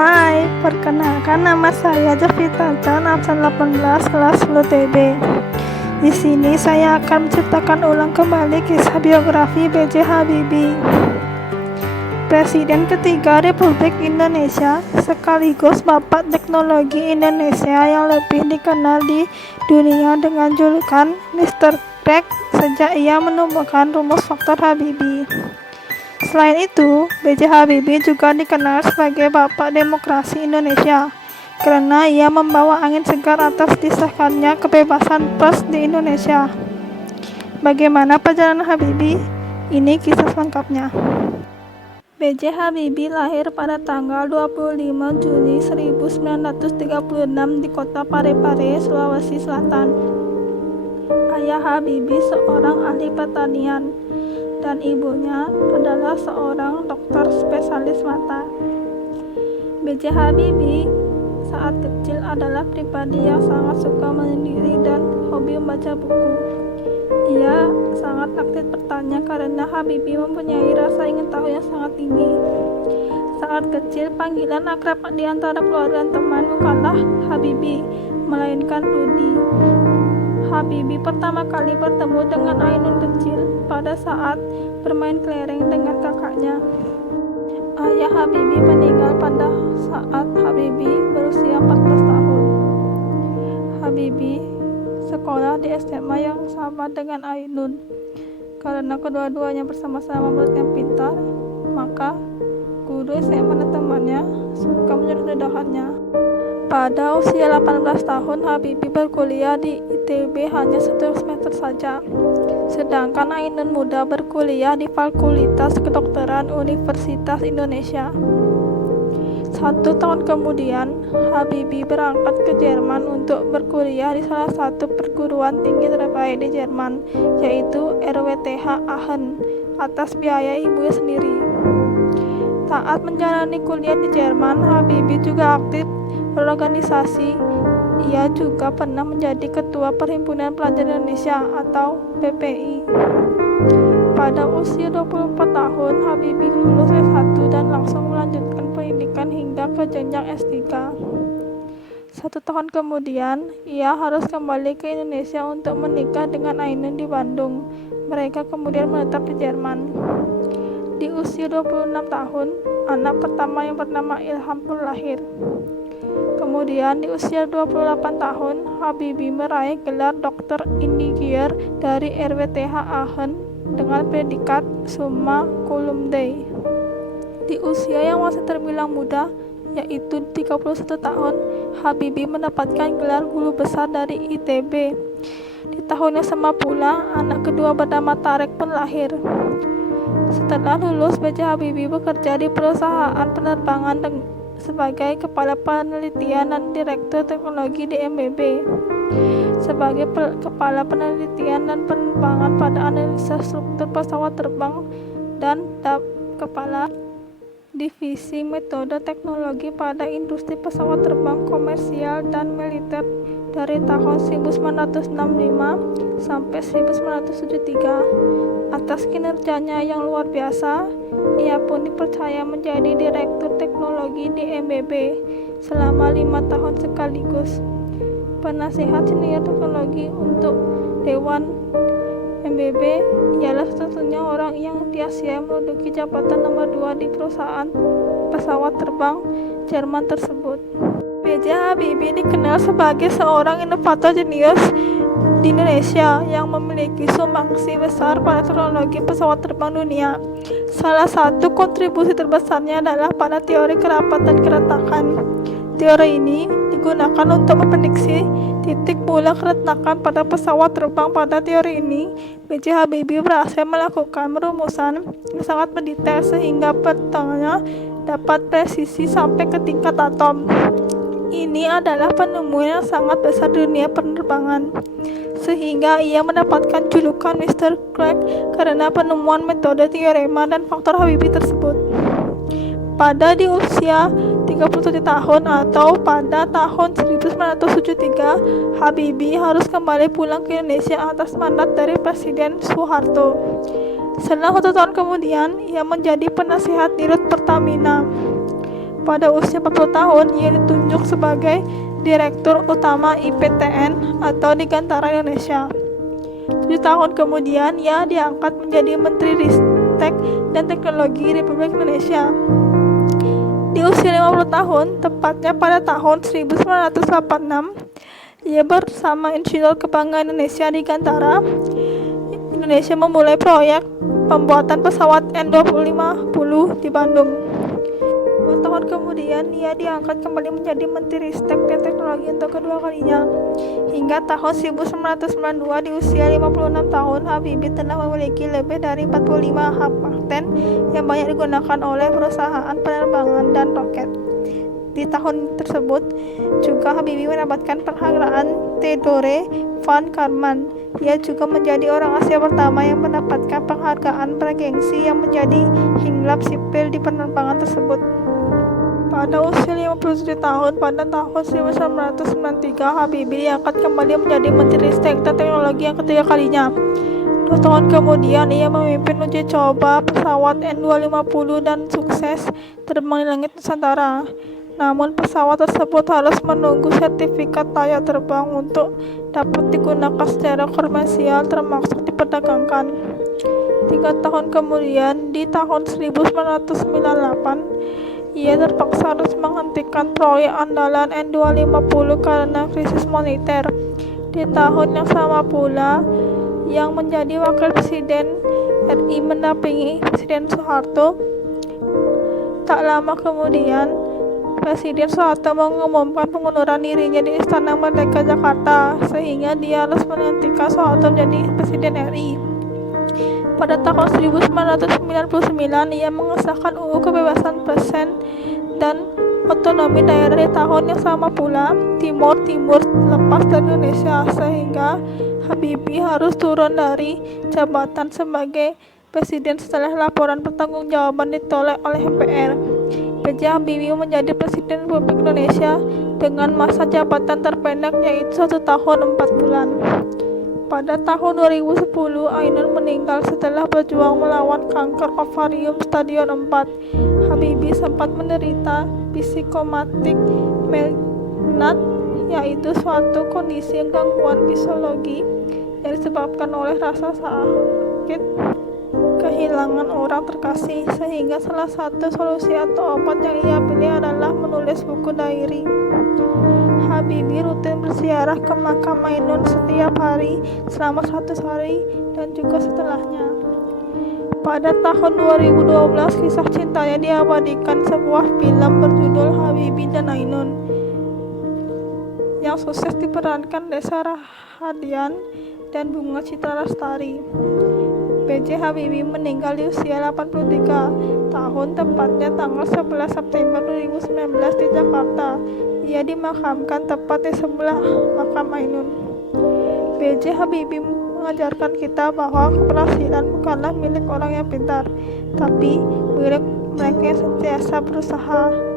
Hai, perkenalkan nama saya Jovita Chan, absen 18 kelas 10 TB. Di sini saya akan menceritakan ulang kembali kisah biografi B.J. Habibie, Presiden ketiga Republik Indonesia, sekaligus Bapak Teknologi Indonesia yang lebih dikenal di dunia dengan julukan Mr. Crack sejak ia menemukan rumus faktor Habibie. Selain itu, B.J. Habibie juga dikenal sebagai Bapak Demokrasi Indonesia karena ia membawa angin segar atas disahkannya kebebasan pers di Indonesia. Bagaimana perjalanan Habibie? Ini kisah lengkapnya. B.J. Habibie lahir pada tanggal 25 Juni 1936 di kota Parepare, Sulawesi Selatan. Ayah Habibie seorang ahli pertanian dan ibunya adalah seorang dokter spesialis mata. B.J. Habibie saat kecil adalah pribadi yang sangat suka menyendiri dan hobi membaca buku. Ia sangat aktif bertanya karena Habibie mempunyai rasa ingin tahu yang sangat tinggi. Saat kecil, panggilan akrab di antara keluarga dan teman bukanlah Habibie, melainkan Rudi. Habibie pertama kali bertemu dengan Ainun kecil pada saat bermain kelereng dengan kakaknya. Ayah Habibie meninggal pada saat Habibie berusia 14 tahun. Habibie sekolah di SMA yang sama dengan Ainun. Karena kedua-duanya bersama-sama murid yang pintar, maka guru SMA dan temannya suka menyertakannya. Pada usia 18 tahun, Habibie berkuliah di ITB hanya 1 semester saja. Sedangkan Ainun muda berkuliah di Fakultas Kedokteran Universitas Indonesia. 1 tahun kemudian, Habibie berangkat ke Jerman untuk berkuliah di salah satu perguruan tinggi terbaik di Jerman, yaitu RWTH Aachen, atas biaya ibunya sendiri. Saat menjalani kuliah di Jerman, Habibie juga aktif berorganisasi. Ia juga pernah menjadi ketua Perhimpunan Pelajar Indonesia atau PPI. Pada usia 24 tahun, Habibie lulus S1 dan langsung melanjutkan pendidikan hingga ke jenjang S3. 1 tahun kemudian, ia harus kembali ke Indonesia untuk menikah dengan Ainun di Bandung. Mereka kemudian menetap di Jerman. Di usia 26 tahun, anak pertama yang bernama Ilham pun lahir. Kemudian di usia 28 tahun, Habibie meraih gelar Dokter Ingenieur dari RWTH Aachen dengan predikat summa cum laude. Di usia yang masih terbilang muda, yaitu 31 tahun, Habibie mendapatkan gelar guru besar dari ITB. Di tahun yang sama pula, anak kedua bernama Tarek pun lahir. Setelah lulus, B.J. Habibie bekerja di perusahaan penerbangan sebagai Kepala Penelitian dan Direktur Teknologi di MBB, sebagai Kepala Penelitian dan Penerbangan pada Analisa Struktur Pesawat Terbang dan Kepala Divisi Metode Teknologi pada Industri Pesawat Terbang Komersial dan Militer dari tahun 1965 sampai 1973. Atas kinerjanya yang luar biasa, ia pun dipercaya menjadi Direktur Teknologi di MBB selama 5 tahun sekaligus penasihat senior teknologi untuk Dewan MBB. Ialah satu-satunya orang yang di Asia menduduki jabatan nomor 2 di perusahaan pesawat terbang Jerman tersebut. B.J. Habibie dikenal sebagai seorang inovator jenius di Indonesia yang memiliki sumbangsi besar pada teknologi pesawat terbang dunia. Salah satu kontribusi terbesarnya adalah pada teori kerapatan keretakan. Teori ini digunakan untuk memprediksi titik mula keretakan pada pesawat terbang. Pada teori ini, B.J. Habibie berhasil melakukan perumusan yang sangat mendetail sehingga petanya dapat presisi sampai ke tingkat atom. Ini adalah penemuan yang sangat besar di dunia penerbangan, sehingga ia mendapatkan julukan Mr. Crack karena penemuan metode teorema dan faktor Habibie tersebut. Pada di usia 37 tahun atau pada tahun 1973, Habibie harus kembali pulang ke Indonesia atas mandat dari Presiden Soeharto. Setelah 1 tahun kemudian, ia menjadi penasihat Dirut Pertamina. Pada usia 40 tahun, ia ditunjuk sebagai Direktur Utama IPTN atau Digantara Indonesia. 7 tahun kemudian, ia diangkat menjadi Menteri Ristek dan Teknologi Republik Indonesia. Di usia 50 tahun, tepatnya pada tahun 1986, ia bersama Insinyur Kebanggaan Indonesia Digantara Indonesia memulai proyek pembuatan pesawat N250 di Bandung. 2 tahun kemudian, ia diangkat kembali menjadi Menteri Ristek dan Teknologi untuk kedua kalinya. Hingga tahun 1992, di usia 56 tahun, Habibie telah memiliki lebih dari 45 hak paten yang banyak digunakan oleh perusahaan penerbangan dan roket. Di tahun tersebut juga Habibie mendapatkan penghargaan Theodore van Karman. Ia juga menjadi orang Asia pertama yang mendapatkan penghargaan bergengsi yang menjadi hinglap sipil di penerbangan tersebut. Pada usia 57 tahun, pada tahun 1993, Habibie diangkat kembali menjadi Menteri Ristek dan Teknologi yang ketiga kalinya. 2 tahun kemudian, ia memimpin uji coba pesawat N250 dan sukses terbang di langit Nusantara. Namun pesawat tersebut harus menunggu sertifikat layak terbang untuk dapat digunakan secara komersial termasuk diperdagangkan. 3 tahun kemudian, di tahun 1998, ia terpaksa harus menghentikan proyek andalan N250 karena krisis moneter. Di tahun yang sama pula, yang menjadi wakil presiden RI mendampingi Presiden Soeharto. Tak lama kemudian, Presiden Soeharto mengumumkan pengunduran dirinya di Istana Merdeka Jakarta, sehingga dia harus menghentikan Soeharto menjadi Presiden RI. Pada tahun 1999, ia mengesahkan UU Kebebasan Pers dan Otonomi Daerah. Di tahun yang sama pula, Timor lepas dari Indonesia, sehingga Habibie harus turun dari jabatan sebagai presiden setelah laporan pertanggungjawaban ditolak oleh MPR. B.J. Habibie menjadi Presiden Republik Indonesia dengan masa jabatan terpendek yaitu 1 tahun 4 bulan. Pada tahun 2010, Ainun meninggal setelah berjuang melawan kanker ovarium stadium 4. Habibie sempat menderita psikomatik malignant, yaitu suatu kondisi gangguan fisiologi yang disebabkan oleh rasa sakit kehilangan orang terkasih, sehingga salah satu solusi atau obat yang ia pilih adalah menulis buku diary. Habibie rutin berziarah ke makam Ainun setiap hari selama 100 hari dan juga setelahnya. Pada tahun 2012, kisah cintanya diabadikan sebuah film berjudul Habibie dan Ainun yang sukses diperankan Desa Rahadian dan Bunga Citra Lestari. B.J. Habibie meninggal di usia 83 tahun, tepatnya tanggal 11 September 2019 di Jakarta. Ia dimakamkan tepat di sebelah makam Ainun. B.J. Habibie mengajarkan kita bahwa keberhasilan bukanlah milik orang yang pintar, tapi milik mereka yang sentiasa berusaha.